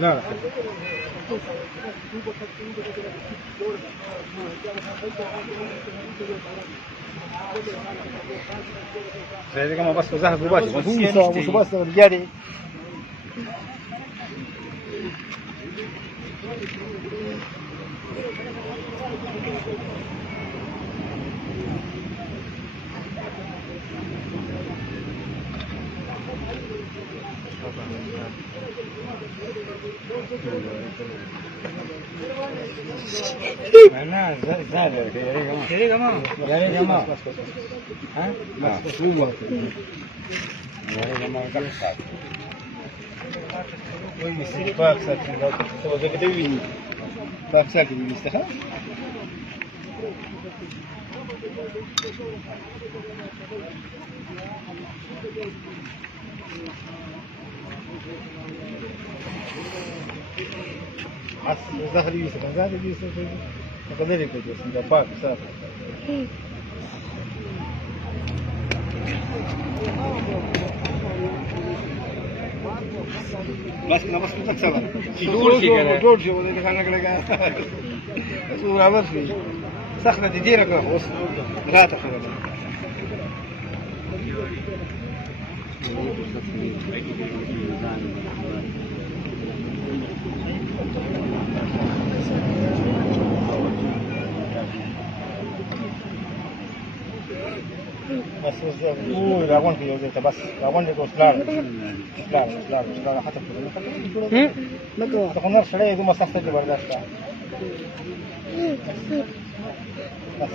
لا لا فهذا كما بس زهر بباشر مش بس رجالي أنا زاد كذي كمان ها بس والله كذي كمان ويمسك باك ساكن لو تسوي زي كده باك ساكن يستخدم زهر يوسف كذلك ده باك ساكن بس أنا بس كنت أكسر جورجي ولا كان كذا سو عمل في سخنة ديرة كده بس لا تخرج بس لا أقول في يوزيت بس أقول لك سلام حتى ما تكون شريه دي مسافة جبردست بس